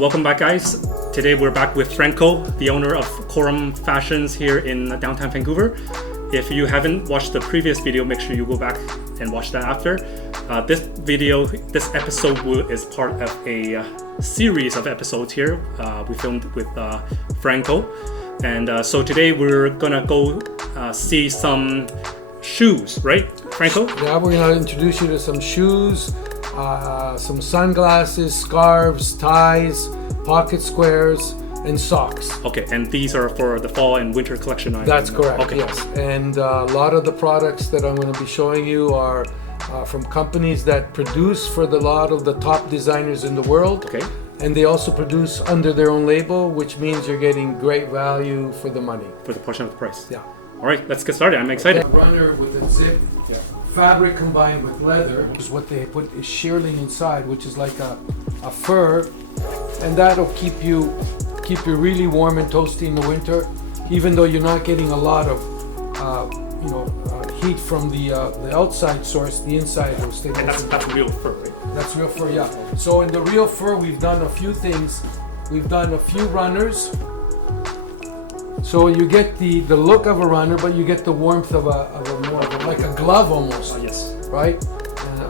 welcome back, guys. Today we're back with Franco, the owner of Quorum Fashions here in Downtown Vancouver. If you haven't watched the previous video, make sure you go back and watch that after. This episode is part of a series of episodes here we filmed with Franco. And so today we're gonna go see some shoes, right, Franco? Yeah, we're gonna introduce you to some shoes, some sunglasses, scarves, ties, pocket squares, and socks. Okay, and these are for the fall and winter collection. That's correct, okay. Yes. And a lot of the products that I'm going to be showing you are from companies that produce for a lot of the top designers in the world. Okay. And they also produce under their own label, which means you're getting great value for the money. For the portion of the price. Yeah. All right, let's get started. I'm excited. A runner with a zip, fabric combined with leather is what they put is shearling inside, which is like a fur, and that'll keep you really warm and toasty in the winter, even though you're not getting a lot of heat from the outside source. The inside will stay. And that's real fur, right? That's real fur, yeah. So in the real fur, we've done a few things. We've done a few runners. So you get the look of a runner, but you get the warmth of like a glove almost. Yes. Right?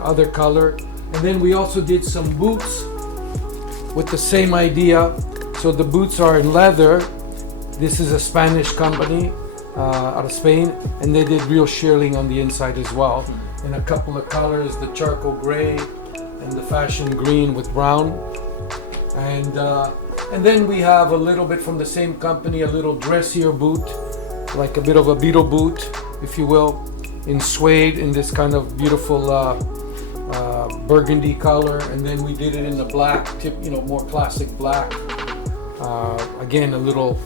Other color. And then we also did some boots with the same idea. So the boots are in leather. This is a Spanish company out of Spain, and they did real shearling on the inside as well. In a couple of colors, the charcoal gray and the fashion green with brown. And then we have a little bit from the same company, a little dressier boot, like a bit of a beetle boot, if you will, in suede, in this kind of beautiful burgundy color. And then we did it in the black tip, more classic black. Again, a little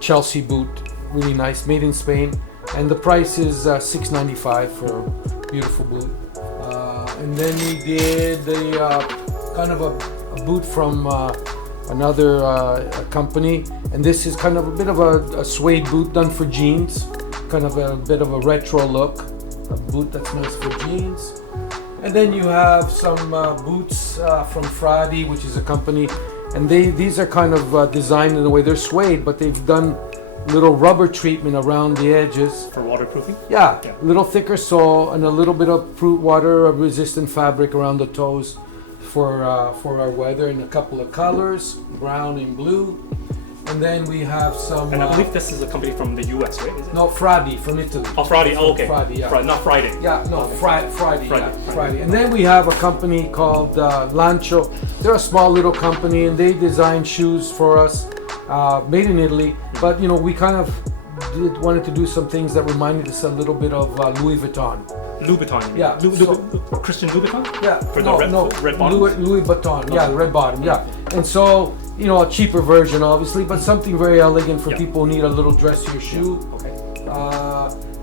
Chelsea boot, really nice, made in Spain. And the price is $6.95 for a beautiful boot. And then we did the kind of a boot from another company, and this is kind of a bit of a suede boot done for jeans, kind of a bit of a retro look, a boot that's nice for jeans. And then you have some boots from Fradi, which is a company, and these are kind of designed in a way, they're suede, but they've done little rubber treatment around the edges. For waterproofing? Yeah, a little thicker sole and a little bit of water resistant fabric around the toes for our weather, in a couple of colors, brown and blue. And then we have some... And I believe this is a company from the US, right? Is it? No, Fradi from Italy. Oh, Fradi. Oh, okay. Fradi, yeah. Not Friday. Yeah, no, Okay. Fradi. Fradi. And then we have a company called Lancio. They're a small little company, and they design shoes for us, made in Italy. But we kind of wanted to do some things that reminded us a little bit of Louis Vuitton. Louis Vuitton. Yeah. Christian Louis Vuitton? Yeah. For the red bottom? Louis Vuitton. Yeah, the red bottom. Yeah. And so, a cheaper version, obviously, but something very elegant for people who need a little dressier shoe. Okay.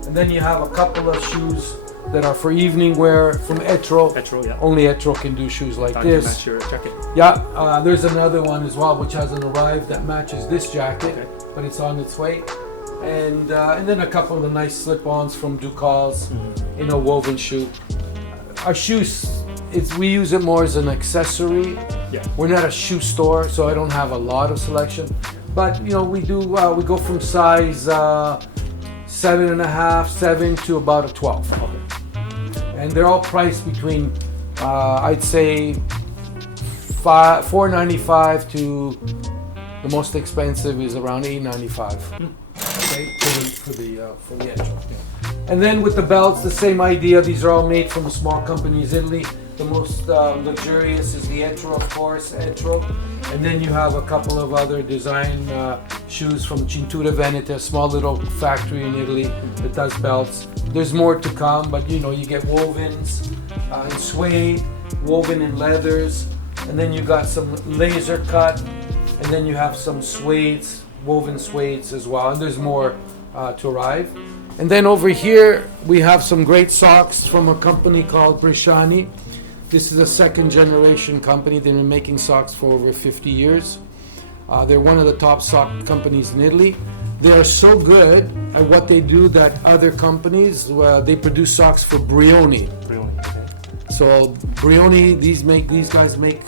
And then you have a couple of shoes that are for evening wear from Etro. Etro, yeah. Only Etro can do shoes like That this. can match your jacket. Yeah. There's another one as well, which hasn't arrived, that matches this jacket, but it's on its way. And then a couple of the nice slip-ons from Ducals in a woven shoe. Our shoes, we use it more as an accessory. Yeah. We're not a shoe store, so I don't have a lot of selection. But we do. We go from size 7.5, 7 to about a 12. Okay. And they're all priced between, I'd say, $4.95 to the most expensive is around $8.95. Okay, for the Etro. And then with the belts, the same idea. These are all made from a small companies, Italy. The most luxurious is the Etro, of course, Etro. And then you have a couple of other design shoes from Cintura Veneta, a small little factory in Italy that does belts. There's more to come, but you get wovens in suede, woven in leathers, and then you got some laser cut, and then you have some suedes, woven suedes as well, and there's more to arrive. And then over here we have some great socks from a company called Bresciani. This is a second generation company. They've been making socks for over 50 years. They're one of the top sock companies in Italy. They are so good at what they do that other companies, they produce socks for Brioni. Okay. So Brioni, these guys make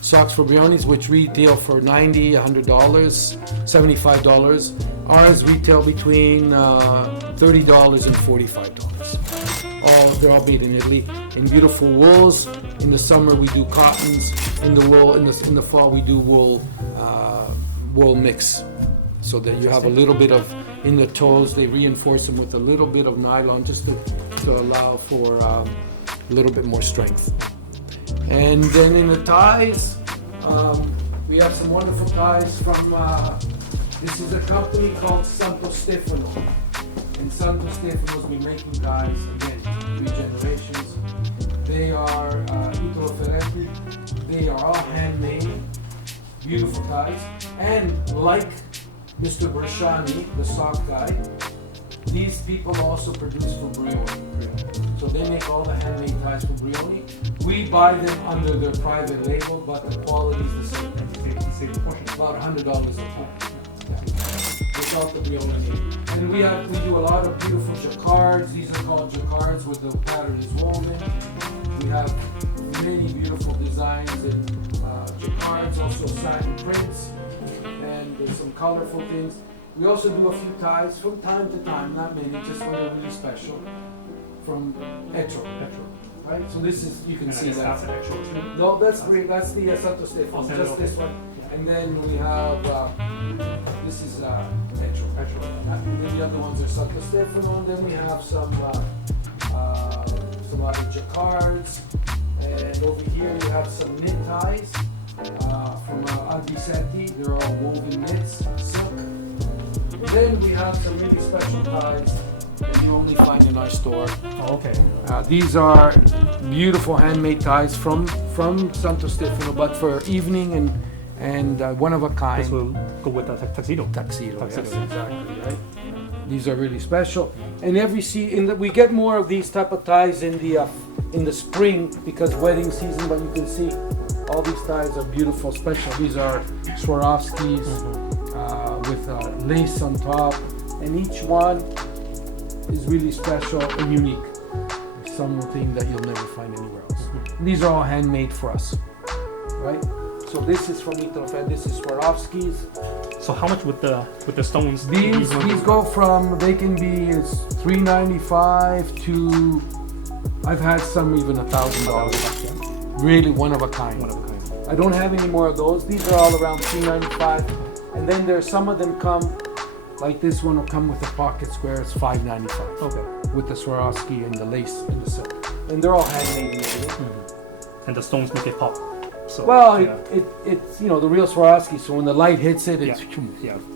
socks for Brionis, which retail for $90, $100, $75. Ours retail between $30 and $45. They're all made in Italy in beautiful wools. In the summer we do cottons. In the fall we do wool mix, so that you have a little bit of in the toes. They reinforce them with a little bit of nylon just to allow for a little bit more strength. And then in the ties, we have some wonderful ties from. This is a company called Santo Stefano, and Santo Stefano's been making ties again 3 generations. They are Italo-Ferretti. They are all handmade, beautiful ties. And like Mr. Brashani, the sock guy, these people also produce for Brioni. So they make all the handmade ties for Brioni. We buy them under their private label, but the quality is the same. About $100 a ton. Without the Brioni. And we do a lot of beautiful jacquards. These are called jacquards where the pattern is woven. We have many beautiful designs in jacquards, also satin prints, and there's some colorful things. We also do a few ties from time to time, not many, just when they're really special, from Etro. Right? So this is, you can see that. No, that's great. That's the Santo Stefano, just this one. And then we have, this is Etro. And then the other ones are Santo Stefano. And then we have some other jacquards. And over here we have some knit ties from Albisetti. They're all woven knits, silk. Then we have some really special ties that you only find in our store. Oh, okay. These are beautiful handmade ties from Santo Stefano, but for evening and one of a kind. This will go with the tuxedo. Tuxedo, yes, exactly, right? These are really special. And we get more of these type of ties in the spring because wedding season, but you can see all these ties are beautiful, special. These are Swarovskis with lace on top, and each one is really special and unique. It's something that you'll never find anywhere else. These are all handmade for us, right? So this is from Italo-Ferretti. This is Swarovskis. So how much with the stones? These go from, they can be $395 to, I've had some even $1,000. Really one of a kind. I don't have any more of those. These are all around $395. And then there's some of them come, like this one will come with a pocket square. It's $595. Okay. With the Swarovski and the lace and the silk. And they're all handmade in Italy. Mm-hmm. And the stones make it pop. So, well, yeah. it's the real Swarovski. So when the light hits it, it's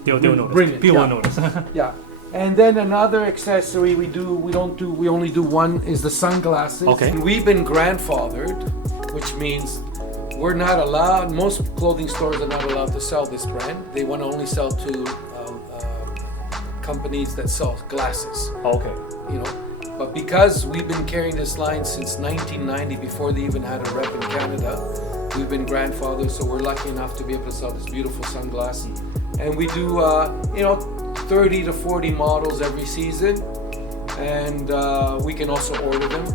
they'll notice. Brilliant. People will notice. Yeah. And then another accessory we only do one is the sunglasses. Okay. And we've been grandfathered, which means we're not allowed. Most clothing stores are not allowed to sell this brand. They want to only sell to companies that sell glasses. Okay. But because we've been carrying this line since 1990, before they even had a rep in Canada, we've been grandfathers, so we're lucky enough to be able to sell this beautiful sunglasses. And we do, 30 to 40 models every season, and we can also order them.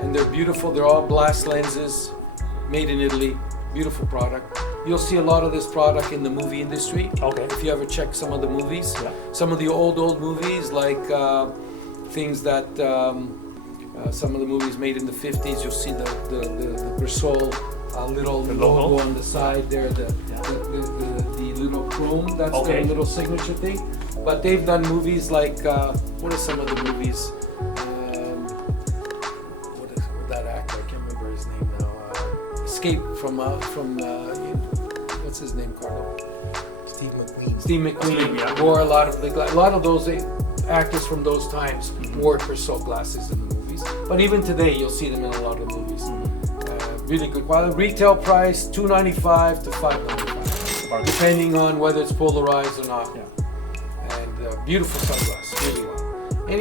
And they're beautiful. They're all glass lenses, made in Italy. Beautiful product. You'll see a lot of this product in the movie industry. Okay. If you ever check some of the movies, yeah. Some of the old movies, like things that some of the movies made in the 50s, you'll see the Bristol little logo on the side there, the little chrome, that's their little signature thing. But they've done movies like, what are some of the movies? What is that actor? I can't remember his name now. Escape from what's his name, Carlo? Steve McQueen. Steve McQueen Yeah. wore a lot of those actors from those times wore Crystal glasses in the movies. But even today, you'll see them in a lot of movies. Really good quality. Retail price $295 to $595, depending on whether it's polarized or not. Yeah. And beautiful sunglasses, really well. And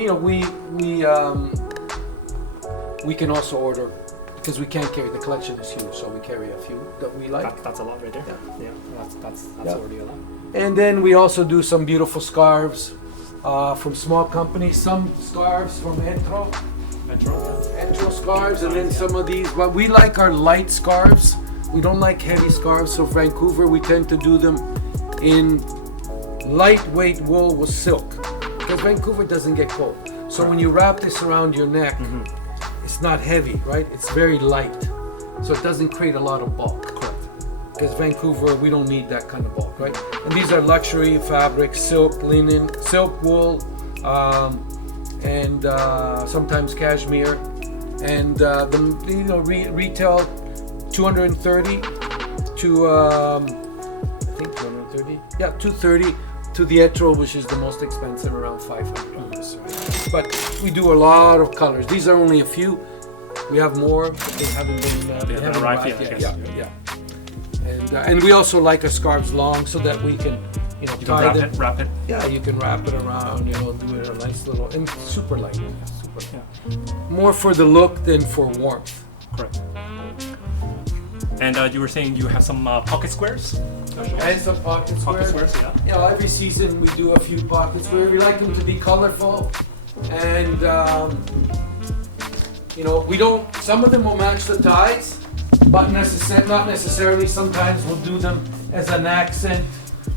we can also order, because we can't carry, the collection is huge, so we carry a few that we like. That's a lot right there. Yeah. That's already a lot. And then we also do some beautiful scarves from small companies. Some scarves from Entro, Metro scarves, and then some of these. But we like our light scarves. We don't like heavy scarves. So Vancouver, we tend to do them in lightweight wool with silk, because Vancouver doesn't get cold. So when you wrap this around your neck, it's not heavy, right? It's very light, so it doesn't create a lot of bulk. Because Vancouver, we don't need that kind of bulk, right? And these are luxury fabrics: silk, linen, silk, wool, and sometimes cashmere. And retail 230 to I think 230. Yeah, 230 to the Etro, which is the most expensive, around $500. Right? But we do a lot of colors. These are only a few. We have more, but they haven't been. They haven't arrived yet. Yeah. And we also like our scarves long, so that we can, tie them. Wrap it. Yeah, you can wrap it around, do it a nice little, and super light. More for the look than for warmth. Correct. And you were saying you have some pocket squares? And some pocket squares. Yeah. Every season we do a few pocket squares. We like them to be colorful, and we don't. Some of them will match the ties, but not necessarily. Sometimes we'll do them as an accent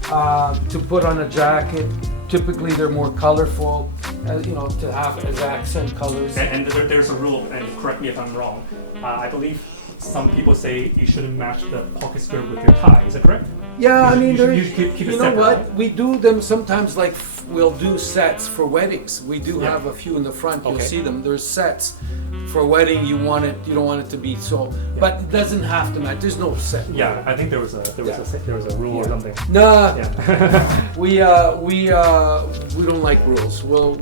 to put on a jacket. Typically, they're more colorful, to have as accent colors. And there's a rule, and correct me if I'm wrong. I believe some people say you shouldn't match the pocket square with your tie. Is that correct? Yeah, you should keep it you know separate, what? right? We do them sometimes. Like we'll do sets for weddings. We do have a few in the front. You'll see them. There's sets for a wedding. You don't want it to be so, but it doesn't have to match. There's no set. Yeah, I think there was a rule or something. Nah, Yeah. we don't like rules. We'll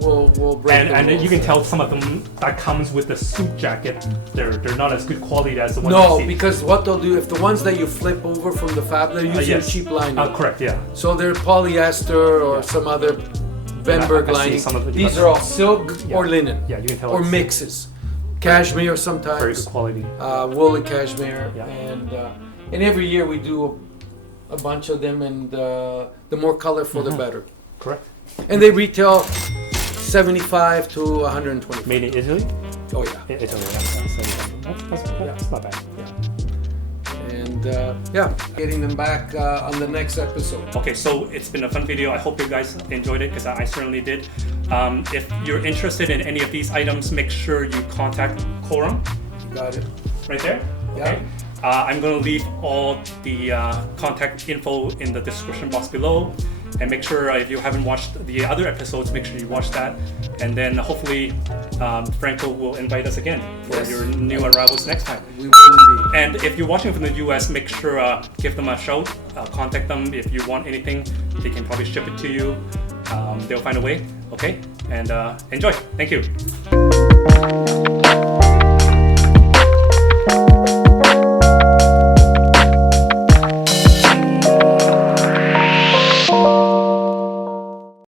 break the And rules. you can tell some of them that comes with the suit jacket. They're not as good quality as the ones No, you see. because what they'll do, if the ones that you flip over from the fabric, they're usually cheap lining. Correct, yeah. So they're polyester or some other Venberg I see lining. some of the- These are all silk or linen. Yeah, you can tell. Or it's mixes. Cashmere very sometimes. good quality. Wool and cashmere. Yeah. And every year we do a bunch of them, and the more colorful the better. Correct. And they retail 75 to 120. Made in Italy? Oh yeah. Italy, that's not bad. Yeah. And getting them back on the next episode. Okay, so it's been a fun video. I hope you guys enjoyed it, because I certainly did. If you're interested in any of these items, make sure you contact Quorum. You got it. Right there? Yeah. Okay. I'm going to leave all the contact info in the description box below. And make sure if you haven't watched the other episodes, make sure you watch that. And then hopefully Franco will invite us again for your new arrivals next time. We will indeed. And if you're watching from the US, make sure give them a shout. Contact them if you want anything. They can probably ship it to you. They'll find a way. Okay? And enjoy. Thank you.